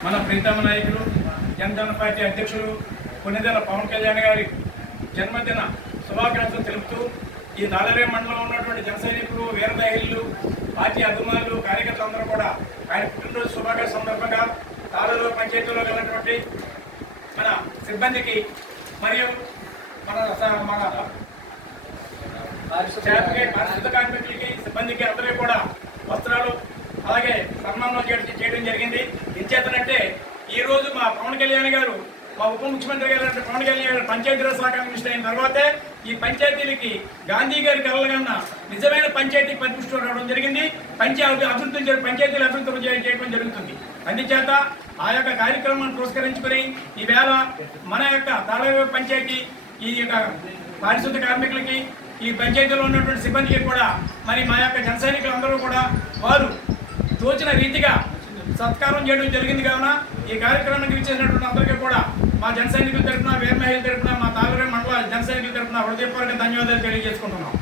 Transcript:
మన ప్రీతమ నాయకులు జనసేన పార్టీ అధ్యక్షులు కొన్నిదెల పవన్ కళ్యాణ్ గారి జన్మదిన శుభాకాంక్షలు తెలుపుతూ ఈ దాలరే మండలంలో ఉన్నటువంటి జన సైనికులు వీరదహిళ్ళు పార్టీ అభిమానులు కార్యకర్తలు అందరూ కూడా ఆయన పుట్టినరోజు శుభాకాంక్ష సందర్భంగా తాళూరు పంచాయతీలో వెళ్ళినటువంటి మన సిబ్బందికి మరియు మన పారిశుద్ధ కార్మికులకి సిబ్బందికి అందరికీ కూడా వస్త్రాలు అలాగే సన్మానం చేయడం జరిగింది. ఎంచేతనంటే ఈరోజు మా పవన్ కళ్యాణ్ గారు మా ఉప ముఖ్యమంత్రి గారు పవన్ కళ్యాణ్ గారు పంచాయతీరాజ్ శాఖ మినిస్టర్ అయిన తర్వాతే ఈ పంచాయతీలకి గాంధీ గారి కలలుగన్న నిజమైన పంచాయతీ పరిపుష్టి రావడం జరిగింది. పంచాయతీలు అభివృద్ధి చేయడం జరుగుతుంది. అందుచేత ఆ యొక్క కార్యక్రమాన్ని పురస్కరించుకుని ఈవేళ మన యొక్క తాళూరు పంచాయతీ ఈ యొక్క పారిశుద్ధ కార్మికులకి ఈ పంచాయతీలో ఉన్నటువంటి సిబ్బందికి కూడా మరి మా యొక్క జన సైనికులందరూ కూడా వారు తోచిన రీతిగా సత్కారం చేయడం జరిగింది. కావున ఈ కార్యక్రమానికి ఇచ్చేసినటువంటి అందరికీ కూడా మా జన సైనికుల తరఫున వీర మహిళల తరఫున మా తాళూరు మండల జన సైనికుల తరఫున హృదయపూర్వక ధన్యవాదాలు తెలియజేసుకుంటున్నాం.